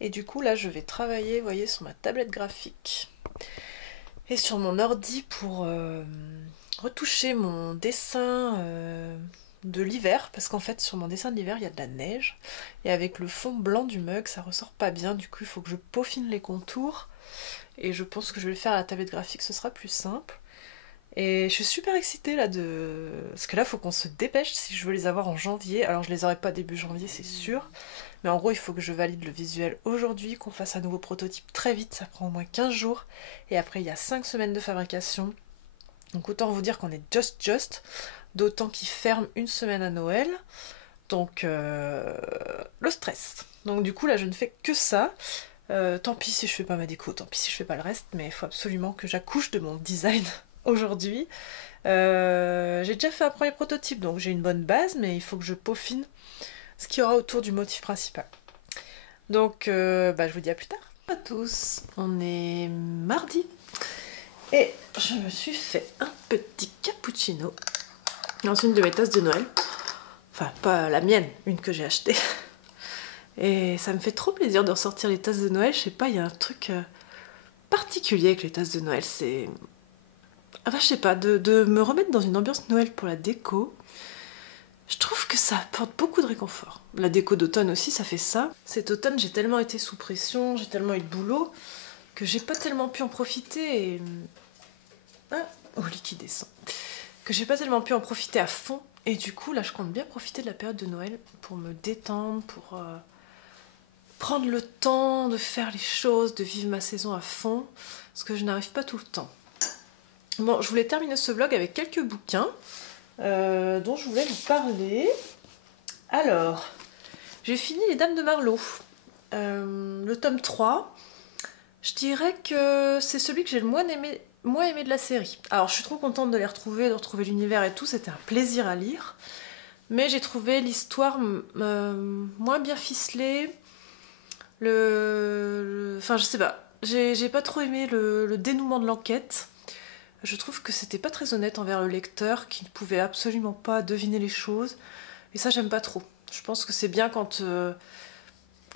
et du coup là je vais travailler, vous voyez, sur ma tablette graphique, et sur mon ordi pour retoucher mon dessin de l'hiver, parce qu'en fait sur mon dessin de l'hiver il y a de la neige et avec le fond blanc du mug ça ressort pas bien, du coup il faut que je peaufine les contours et je pense que je vais le faire à la tablette graphique, ce sera plus simple. Et je suis super excitée là parce que là il faut qu'on se dépêche si je veux les avoir en janvier. Alors je les aurai pas début janvier c'est sûr, mais en gros il faut que je valide le visuel aujourd'hui, qu'on fasse un nouveau prototype très vite, ça prend au moins 15 jours et après il y a 5 semaines de fabrication. Donc autant vous dire qu'on est just, d'autant qu'il ferme une semaine à Noël. Donc le stress. Donc du coup là je ne fais que ça. Tant pis si je fais pas ma déco, tant pis si je fais pas le reste, mais il faut absolument que j'accouche de mon design aujourd'hui. J'ai déjà fait un premier prototype, donc j'ai une bonne base, mais il faut que je peaufine ce qu'il y aura autour du motif principal. Donc je vous dis à plus tard. Bonjour à tous, on est mardi et je me suis fait un petit cappuccino dans une de mes tasses de Noël. Enfin, pas la mienne, une que j'ai achetée. Et ça me fait trop plaisir de ressortir les tasses de Noël. Je sais pas, il y a un truc particulier avec les tasses de Noël. C'est... Enfin, je sais pas, de me remettre dans une ambiance Noël pour la déco. Je trouve que ça apporte beaucoup de réconfort. La déco d'automne aussi, ça fait ça. Cet automne, j'ai tellement été sous pression, j'ai tellement eu de boulot, que j'ai pas tellement pu en profiter et... Ah, oh, qui descend. Que j'ai pas tellement pu en profiter à fond. Et du coup, là, je compte bien profiter de la période de Noël pour me détendre, pour prendre le temps de faire les choses, de vivre ma saison à fond, parce que je n'arrive pas tout le temps. Bon, je voulais terminer ce vlog avec quelques bouquins dont je voulais vous parler. Alors, j'ai fini Les Dames de Marlowe, le tome 3. Je dirais que c'est celui que j'ai le moins aimé de la série. Alors, je suis trop contente de les retrouver, de retrouver l'univers et tout, c'était un plaisir à lire. Mais j'ai trouvé l'histoire moins bien ficelée. Enfin, je sais pas. J'ai pas trop aimé le dénouement de l'enquête. Je trouve que c'était pas très honnête envers le lecteur, qui ne pouvait absolument pas deviner les choses. Et ça, j'aime pas trop. Je pense que c'est bien quand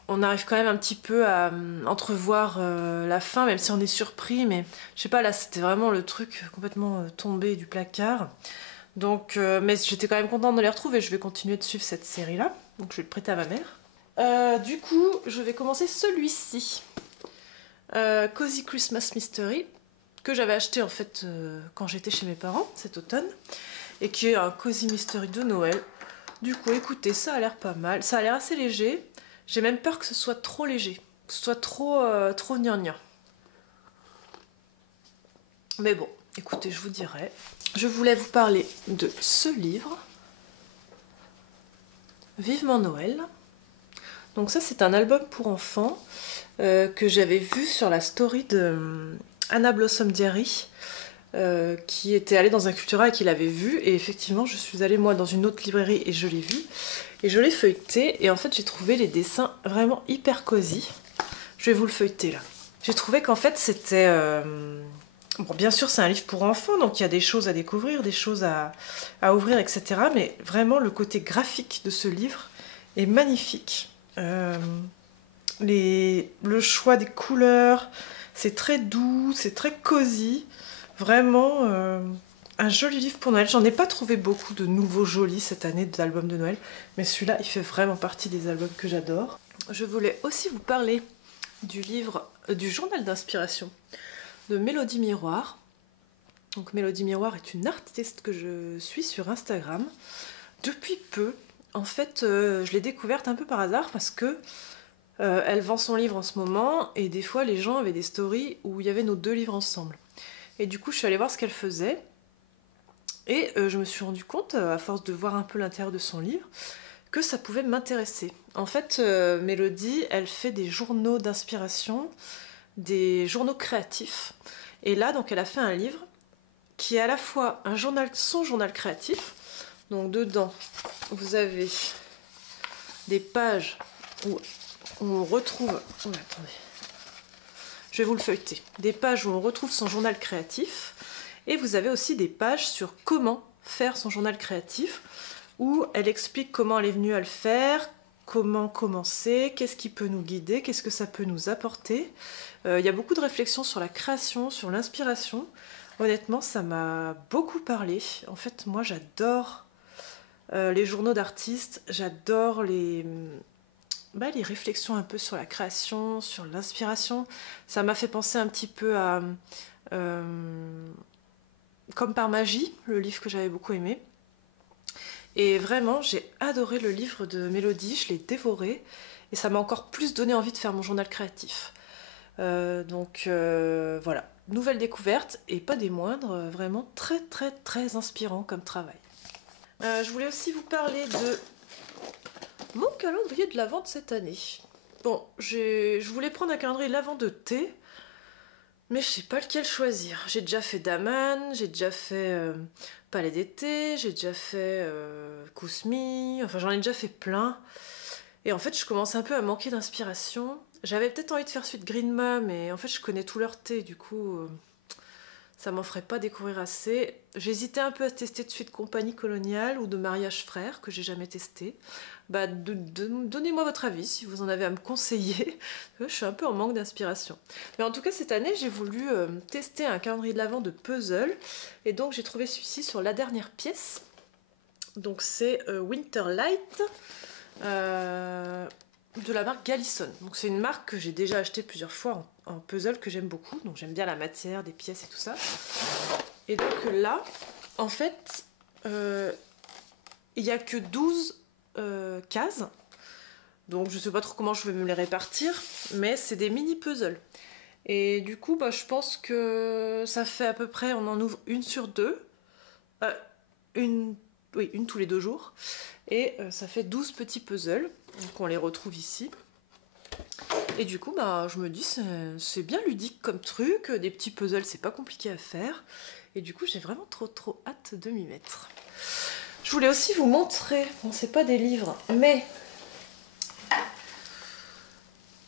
on arrive quand même un petit peu à entrevoir la fin, même si on est surpris. Mais je sais pas, là, c'était vraiment le truc complètement tombé du placard. Donc, mais j'étais quand même contente de les retrouver. Je vais continuer de suivre cette série-là. Donc, je vais le prêter à ma mère. Du coup, je vais commencer celui-ci. Cozy Christmas Mystery, que j'avais acheté en fait quand j'étais chez mes parents cet automne, et qui est un Cozy Mystery de Noël. Du coup, écoutez, ça a l'air pas mal. Ça a l'air assez léger. J'ai même peur que ce soit trop léger, que ce soit trop gnangnan. Mais bon, écoutez, je vous dirai. Je voulais vous parler de ce livre, Vivement Noël. Donc ça, c'est un album pour enfants que j'avais vu sur la story de Anna Blossom Diary, qui était allée dans un Cultura et qui l'avait vu. Et effectivement, je suis allée moi dans une autre librairie et je l'ai vu. Et je l'ai feuilleté et en fait, j'ai trouvé les dessins vraiment hyper cosy. Je vais vous le feuilleter là. J'ai trouvé qu'en fait, c'était... Bon, bien sûr, c'est un livre pour enfants, donc il y a des choses à découvrir, des choses à ouvrir, etc. Mais vraiment, le côté graphique de ce livre est magnifique. Le choix des couleurs, c'est très doux, c'est très cosy. Vraiment un joli livre pour Noël. J'en ai pas trouvé beaucoup de nouveaux jolis cette année d'albums de Noël, mais celui-là, il fait vraiment partie des albums que j'adore. Je voulais aussi vous parler du livre, du journal d'inspiration de Mélodie Miroir. Donc Mélodie Miroir est une artiste que je suis sur Instagram depuis peu. En fait, je l'ai découverte un peu par hasard parce que elle vend son livre en ce moment et des fois les gens avaient des stories où il y avait nos deux livres ensemble. Et du coup, je suis allée voir ce qu'elle faisait et je me suis rendu compte, à force de voir un peu l'intérieur de son livre, que ça pouvait m'intéresser. En fait, Mélodie, elle fait des journaux d'inspiration, des journaux créatifs. Et là, donc, elle a fait un livre qui est à la fois un journal, son journal créatif. Donc dedans, vous avez des pages où on retrouve... Oh, attendez. Je vais vous le feuilleter. Des pages où on retrouve son journal créatif. Et vous avez aussi des pages sur comment faire son journal créatif, où elle explique comment elle est venue à le faire, comment commencer, qu'est-ce qui peut nous guider, qu'est-ce que ça peut nous apporter. Il y a beaucoup de réflexions sur la création, sur l'inspiration. Honnêtement, ça m'a beaucoup parlé. En fait, moi, j'adore les journaux d'artistes, j'adore les réflexions un peu sur la création, sur l'inspiration. Ça m'a fait penser un petit peu à Comme par magie, le livre que j'avais beaucoup aimé. Et vraiment, j'ai adoré le livre de Mélodie, je l'ai dévoré. Et ça m'a encore plus donné envie de faire mon journal créatif. Donc voilà, nouvelles découvertes et pas des moindres, vraiment très très très inspirant comme travail. Je voulais aussi vous parler de mon calendrier de l'Avent de cette année. Bon, je voulais prendre un calendrier de l'Avent de thé, mais je sais pas lequel choisir. J'ai déjà fait Daman, j'ai déjà fait Palais d'été, j'ai déjà fait Kousmi, enfin j'en ai déjà fait plein. Et en fait, je commence un peu à manquer d'inspiration. J'avais peut-être envie de faire celui de Green Ma, mais en fait, je connais tout leur thé, du coup, ça m'en ferait pas découvrir assez. J'hésitais un peu à tester de suite Compagnie Coloniale ou de Mariage Frère, que j'ai jamais testé. Bah, donnez-moi votre avis, si vous en avez à me conseiller. Je suis un peu en manque d'inspiration. Mais en tout cas, cette année, j'ai voulu tester un calendrier de l'Avent de puzzle. Et donc, j'ai trouvé celui-ci sur La Dernière Pièce. Donc, c'est Winterlight. De la marque Galison. Donc c'est une marque que j'ai déjà acheté plusieurs fois en puzzle, que j'aime beaucoup. Donc j'aime bien la matière des pièces et tout ça. Et donc là, en fait, il n'y a que 12 cases. Donc je sais pas trop comment je vais me les répartir, mais c'est des mini puzzles. Et du coup, bah, je pense que ça fait à peu près, on en ouvre une sur deux. Une tous les 2 jours. Et ça fait 12 petits puzzles. Donc on les retrouve ici. Et du coup, bah, je me dis, c'est bien ludique comme truc. Des petits puzzles, c'est pas compliqué à faire. Et du coup, j'ai vraiment trop hâte de m'y mettre. Je voulais aussi vous montrer, bon, c'est pas des livres, mais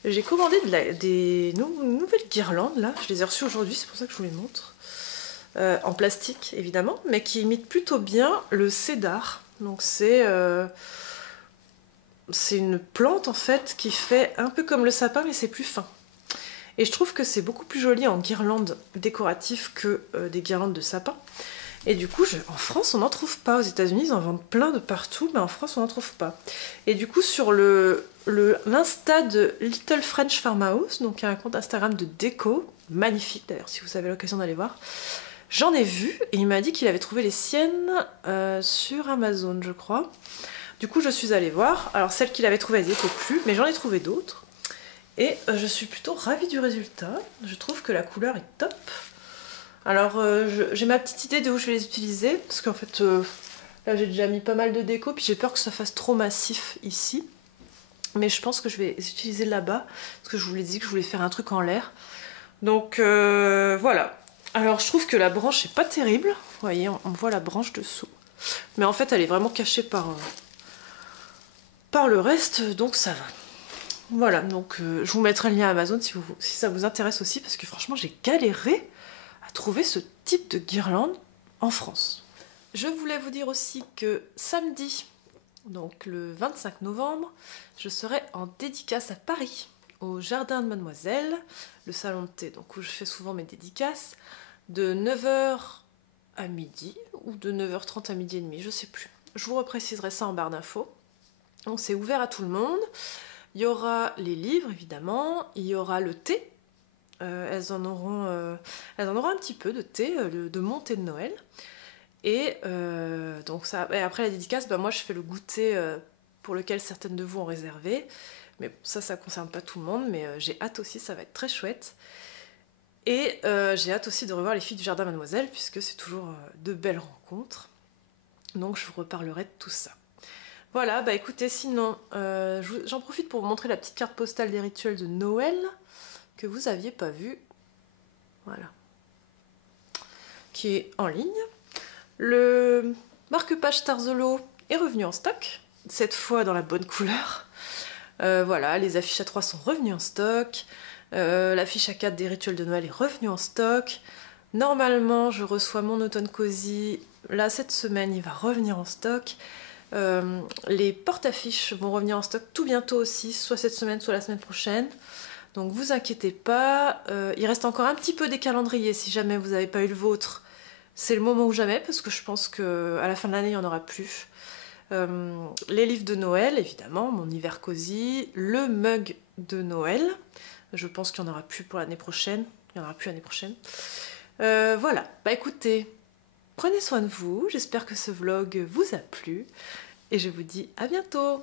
j'ai commandé des nouvelles guirlandes, là. Je les ai reçues aujourd'hui, c'est pour ça que je vous les montre. En plastique, évidemment, mais qui imitent plutôt bien le cédar. Donc c'est une plante en fait qui fait un peu comme le sapin, mais c'est plus fin. Et je trouve que c'est beaucoup plus joli en guirlande décorative que des guirlandes de sapin. Et du coup, en France, on n'en trouve pas. Aux États-Unis, ils en vendent plein de partout, mais en France, on n'en trouve pas. Et du coup, sur l'Insta de Little French Farmhouse, donc il y a un compte Instagram de déco, magnifique d'ailleurs, si vous avez l'occasion d'aller voir, j'en ai vu et il m'a dit qu'il avait trouvé les siennes sur Amazon, je crois. Du coup, je suis allée voir. Alors, celles qu'il avait trouvées, elles n'y étaient plus, mais j'en ai trouvé d'autres. Et je suis plutôt ravie du résultat. Je trouve que la couleur est top. Alors, j'ai ma petite idée de où je vais les utiliser, parce qu'en fait, là, j'ai déjà mis pas mal de déco, puis j'ai peur que ça fasse trop massif ici. Mais je pense que je vais les utiliser là-bas, parce que je vous l'ai dit que je voulais faire un truc en l'air. Donc, voilà. Alors je trouve que la branche est pas terrible, vous voyez, on voit la branche dessous, mais en fait elle est vraiment cachée par le reste, donc ça va. Voilà, donc je vous mettrai le lien Amazon si ça vous intéresse aussi, parce que franchement j'ai galéré à trouver ce type de guirlande en France. Je voulais vous dire aussi que samedi, donc le 25 novembre, je serai en dédicace à Paris, au Jardin de Mademoiselle, le salon de thé, donc où je fais souvent mes dédicaces, de 9h à midi, ou de 9h30 à midi et demi, je sais plus. Je vous repréciserai ça en barre d'infos. Donc c'est ouvert à tout le monde. Il y aura les livres, évidemment, il y aura le thé. Elles en auront un petit peu de thé, de mon thé de Noël. Et donc ça, et après la dédicace, bah moi je fais le goûter pour lequel certaines de vous ont réservé. Mais ça ne concerne pas tout le monde, mais j'ai hâte aussi, ça va être très chouette. Et j'ai hâte aussi de revoir les filles du Jardin Mademoiselle, puisque c'est toujours de belles rencontres. Donc je vous reparlerai de tout ça. Voilà, bah écoutez, sinon, j'en profite pour vous montrer la petite carte postale des rituels de Noël, que vous n'aviez pas vue. Voilà. Qui est en ligne. Le marque-page Tarzolo est revenu en stock, cette fois dans la bonne couleur. Voilà, les affiches A3 sont revenues en stock. L'affiche A4 des rituels de Noël est revenue en stock. Normalement, je reçois mon automne cosy. Là, cette semaine, il va revenir en stock. Les porte-affiches vont revenir en stock tout bientôt aussi, soit cette semaine, soit la semaine prochaine. Donc vous inquiétez pas. Il reste encore un petit peu des calendriers si jamais vous n'avez pas eu le vôtre. C'est le moment ou jamais, parce que je pense qu'à la fin de l'année, il n'y en aura plus. Les livres de Noël, évidemment, mon hiver cosy, le mug de Noël. Je pense qu'il n'y en aura plus pour l'année prochaine. Il n'y en aura plus l'année prochaine. Voilà, bah écoutez, prenez soin de vous. J'espère que ce vlog vous a plu. Et je vous dis à bientôt.